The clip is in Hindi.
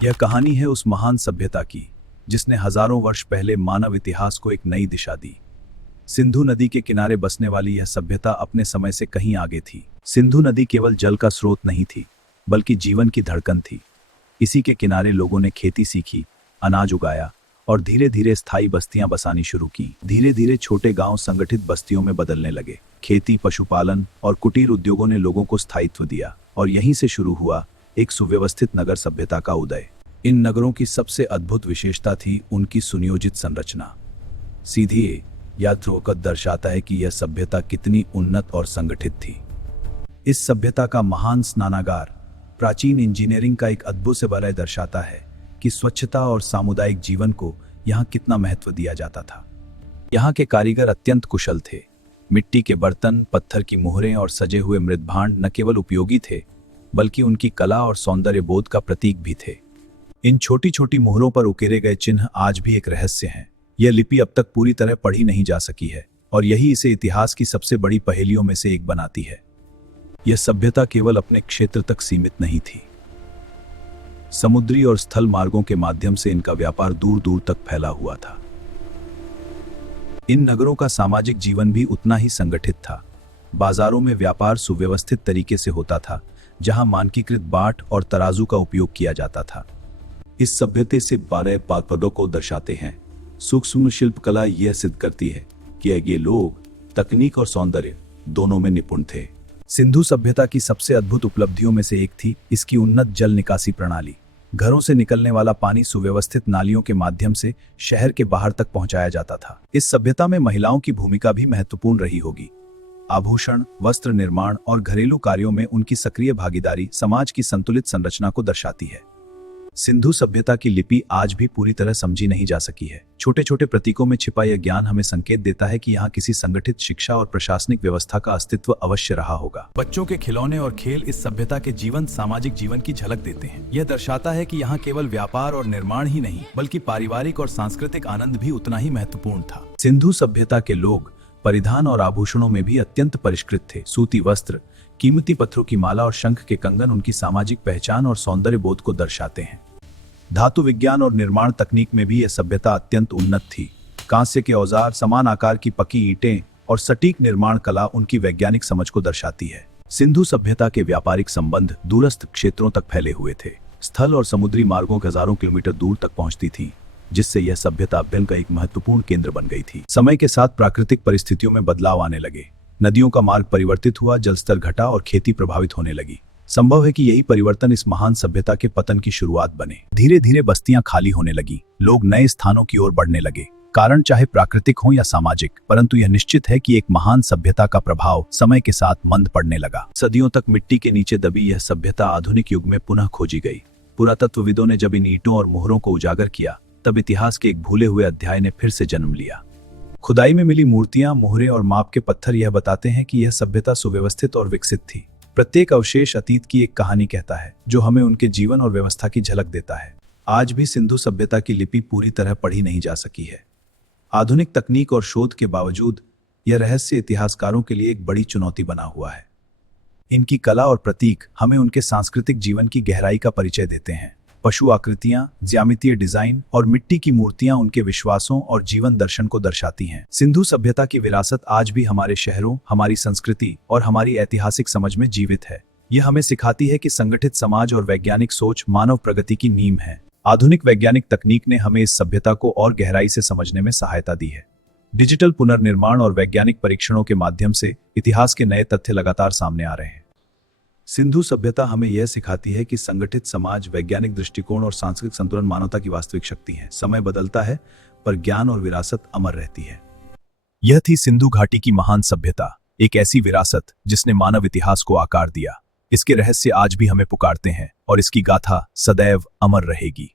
यह कहानी है उस महान सभ्यता की जिसने हजारों वर्ष पहले मानव इतिहास को एक नई दिशा दी। सिंधु नदी के किनारे बसने वाली यह सभ्यता अपने समय से कहीं आगे थी। सिंधु नदी केवल जल का स्रोत नहीं थी, बल्कि जीवन की धड़कन थी। इसी के किनारे लोगों ने खेती सीखी, अनाज उगाया और धीरे धीरे स्थायी बस्तियां बसानी शुरू की। धीरे धीरे छोटे गांव संगठित बस्तियों में बदलने लगे। खेती, पशुपालन और कुटीर उद्योगों ने लोगों को स्थायित्व दिया और यहीं से शुरू हुआ एक सुव्यवस्थित नगर सभ्यता का उदय। इन नगरों की सबसे अद्भुत विशेषता थी उनकी सुनियोजित संरचना। सीधी याद होकर दर्शाता है कि यह सभ्यता कितनी उन्नत और संगठित थी। इस सभ्यता का महान स्नानागार प्राचीन इंजीनियरिंग का एक अद्भुत से बलय दर्शाता है कि स्वच्छता और सामुदायिक जीवन को यहाँ कितना महत्व दिया जाता था। यहाँ के कारीगर अत्यंत कुशल थे। मिट्टी के बर्तन, पत्थर की मुहरें और सजे हुए मृदभांड न केवल उपयोगी थे, बल्कि उनकी कला और सौंदर्य बोध का प्रतीक भी थे। इन छोटी छोटी मुहरों पर उकेरे गए चिन्ह आज भी एक रहस्य हैं। यह लिपि अब तक पूरी तरह पढ़ी नहीं जा सकी है और यही इसे इतिहास की सबसे बड़ी पहेलियों में से एक बनाती है। यह सभ्यता केवल अपने क्षेत्र तक सीमित नहीं थी। समुद्री और स्थल मार्गों के माध्यम से इनका व्यापार दूर दूर तक फैला हुआ था। इन नगरों का सामाजिक जीवन भी उतना ही संगठित था। बाजारों में व्यापार सुव्यवस्थित तरीके से होता था, जहां मानकीकृत बाट और तराजू का उपयोग किया जाता था। इस सभ्यता से 12 पदों को दर्शाते हैं। सूक्ष्म शिल्पकला यह सिद्ध करती है कि ये लोग तकनीक और सौंदर्य दोनों में निपुण थे। सिंधु सभ्यता की सबसे अद्भुत उपलब्धियों में से एक थी इसकी उन्नत जल निकासी प्रणाली। घरों से निकलने वाला पानी सुव्यवस्थित नालियों के माध्यम से शहर के बाहर तक पहुंचाया जाता था। इस सभ्यता में महिलाओं की भूमिका भी महत्वपूर्ण रही होगी। आभूषण, वस्त्र निर्माण और घरेलू कार्यों में उनकी सक्रिय भागीदारी समाज की संतुलित संरचना को दर्शाती है। सिंधु सभ्यता की लिपि आज भी पूरी तरह समझी नहीं जा सकी है। छोटे छोटे प्रतीकों में छिपा यह ज्ञान हमें संकेत देता है कि यहाँ किसी संगठित शिक्षा और प्रशासनिक व्यवस्था का अस्तित्व अवश्य रहा होगा। बच्चों के खिलौने और खेल इस सभ्यता के जीवंत सामाजिक जीवन की झलक देते हैं। यह दर्शाता है कि यहाँ केवल व्यापार और निर्माण ही नहीं, बल्कि पारिवारिक और सांस्कृतिक आनंद भी उतना ही महत्वपूर्ण था। सिंधु सभ्यता के लोग परिधान और आभूषणों में भी अत्यंत परिष्कृत थे। सूती वस्त्र, कीमती पत्थरों की माला और शंख के कंगन उनकी सामाजिक पहचान और सौंदर्य बोध को दर्शाते हैं। धातु विज्ञान और निर्माण तकनीक में भी यह सभ्यता अत्यंत उन्नत थी। कांस्य के औजार, समान आकार की पकी ईंटें और सटीक निर्माण कला उनकी वैज्ञानिक समझ को दर्शाती है। सिंधु सभ्यता के व्यापारिक संबंध दूरस्थ क्षेत्रों तक फैले हुए थे। स्थल और समुद्री मार्गों हजारों किलोमीटर दूर तक पहुंचती थी, जिससे यह सभ्यता अध्ययन का एक महत्वपूर्ण केंद्र बन गई थी। समय के साथ प्राकृतिक परिस्थितियों में बदलाव आने लगे। नदियों का मार्ग परिवर्तित हुआ, जलस्तर घटा और खेती प्रभावित होने लगी। संभव है कि यही परिवर्तन इस महान सभ्यता के पतन की शुरुआत बने। धीरे धीरे बस्तियां खाली होने लगी, लोग नए स्थानों की ओर बढ़ने लगे। कारण चाहे प्राकृतिक हो या सामाजिक, परंतु यह निश्चित है कि एक महान सभ्यता का प्रभाव समय के साथ मंद पड़ने लगा। सदियों तक मिट्टी के नीचे दबी यह सभ्यता आधुनिक युग में पुनः खोजी गई। पुरातत्वविदों ने जब इन ईंटों और मोहरों को उजागर किया, तब इतिहास के एक भूले हुए अध्याय ने फिर से जन्म लिया। खुदाई में मिली मूर्तियां, मोहरें और माप के पत्थर यह बताते हैं कि यह सभ्यता सुव्यवस्थित और विकसित थी। प्रत्येक अवशेष अतीत की एक कहानी कहता है, जो हमें उनके जीवन और व्यवस्था की झलक देता है। आज भी सिंधु सभ्यता की लिपि पूरी तरह पढ़ी नहीं जा सकी है। आधुनिक तकनीक और शोध के बावजूद यह रहस्य इतिहासकारों के लिए एक बड़ी चुनौती बना हुआ है। इनकी कला और प्रतीक हमें उनके सांस्कृतिक जीवन की गहराई का परिचय देते हैं। पशु आकृतियां, ज्यामितीय डिजाइन और मिट्टी की मूर्तियां उनके विश्वासों और जीवन दर्शन को दर्शाती हैं। सिंधु सभ्यता की विरासत आज भी हमारे शहरों, हमारी संस्कृति और हमारी ऐतिहासिक समझ में जीवित है। यह हमें सिखाती है कि संगठित समाज और वैज्ञानिक सोच मानव प्रगति की नींव है। आधुनिक वैज्ञानिक तकनीक ने हमें इस सभ्यता को और गहराई से समझने में सहायता दी है। डिजिटल पुनर्निर्माण और वैज्ञानिक परीक्षणों के माध्यम से इतिहास के नए तथ्य लगातार सामने आ रहे हैं। सिंधु सभ्यता हमें यह सिखाती है कि संगठित समाज, वैज्ञानिक दृष्टिकोण और सांस्कृतिक संतुलन मानवता की वास्तविक शक्ति है। समय बदलता है, पर ज्ञान और विरासत अमर रहती है। यह थी सिंधु घाटी की महान सभ्यता, एक ऐसी विरासत जिसने मानव इतिहास को आकार दिया। इसके रहस्य आज भी हमें पुकारते हैं और इसकी गाथा सदैव अमर रहेगी।